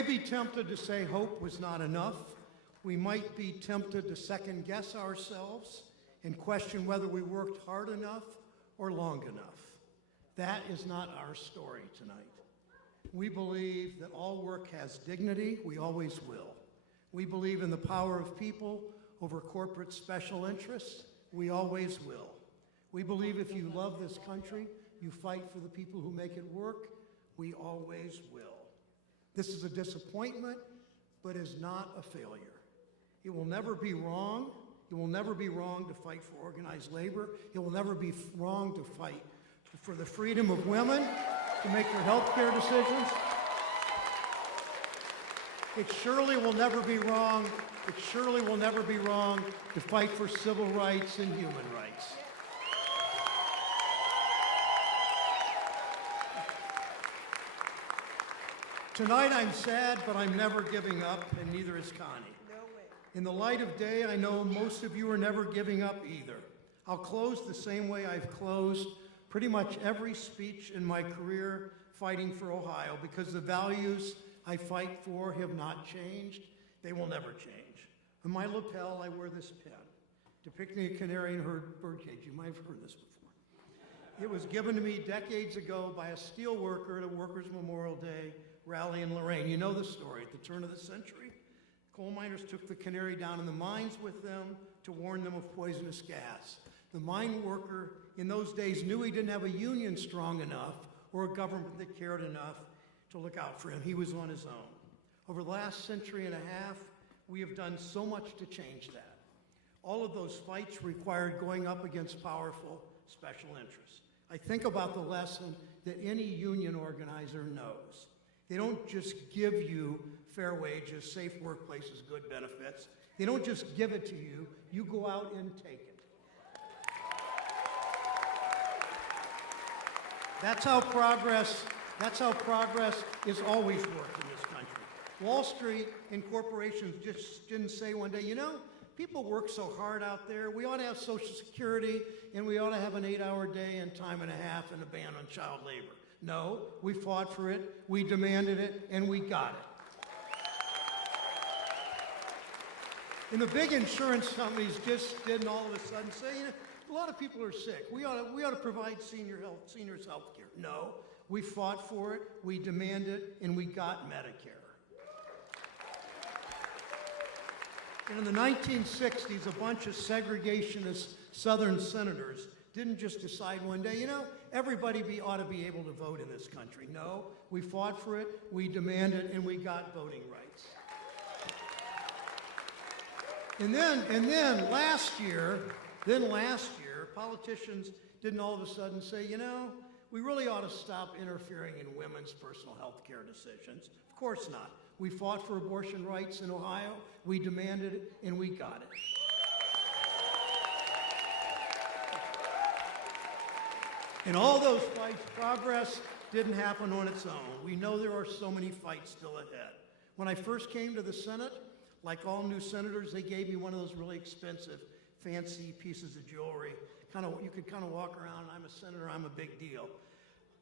may be tempted to say hope was not enough. We might be tempted to second guess ourselves and question whether we worked hard enough or long enough. That is not our story tonight. We believe that all work has dignity. We always will. We believe in the power of people over corporate special interests. We always will. We believe if you love this country, you fight for the people who make it work. We always will. This is a disappointment, but is not a failure. It will never be wrong. It will never be wrong to fight for organized labor. It will never be wrong to fight for the freedom of women to make their health care decisions. It surely will never be wrong. It surely will never be wrong to fight for civil rights and human rights. Tonight I'm sad, but I'm never giving up, and neither is Connie. No way. In the light of day, I know most of you are never giving up either. I'll close the same way I've closed pretty much every speech in my career fighting for Ohio, because the values I fight for have not changed. They will never change. On my lapel, I wear this pin, depicting a canary in her birdcage. You might have heard this before. It was given to me decades ago by a steel worker at a Workers' Memorial Day rally in Lorraine. You know the story. At the turn of the century, coal miners took the canary down in the mines with them to warn them of poisonous gas. The mine worker in those days knew he didn't have a union strong enough or a government that cared enough to look out for him. He was on his own. Over the last century and a half, we have done so much to change that. All of those fights required going up against powerful special interests. I think about the lesson that any union organizer knows. They don't just give you fair wages, safe workplaces, good benefits. They don't just give it to you. You go out and take it. That's how progress is always worked in this country. Wall Street and corporations just didn't say one day, you know, people work so hard out there, we ought to have Social Security, and we ought to have an 8-hour day and time and a half and a ban on child labor. No, we fought for it, we demanded it, and we got it. And the big insurance companies just didn't all of a sudden say, you know, a lot of people are sick. We ought to provide seniors health care. No, we fought for it, we demanded it, and we got Medicare. And in the 1960s, a bunch of segregationist Southern senators didn't just decide one day, you know, everybody ought to be able to vote in this country. No, we fought for it, we demanded it, and we got voting rights. And then last year, politicians didn't all of a sudden say, you know, we really ought to stop interfering in women's personal health care decisions. Of course not. We fought for abortion rights in Ohio, we demanded it, and we got it. In all those fights, progress didn't happen on its own. We know there are so many fights still ahead. When I first came to the Senate, like all new senators, they gave me one of those really expensive, fancy pieces of jewelry. You could kind of walk around, I'm a senator, I'm a big deal.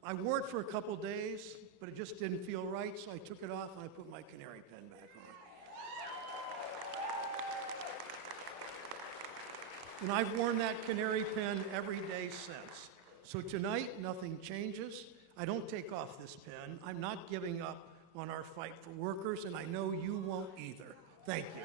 I wore it for a couple days, but it just didn't feel right, so I took it off and I put my canary pin back on. And I've worn that canary pin every day since. So tonight, nothing changes. I don't take off this pin. I'm not giving up on our fight for workers, and I know you won't either. Thank you.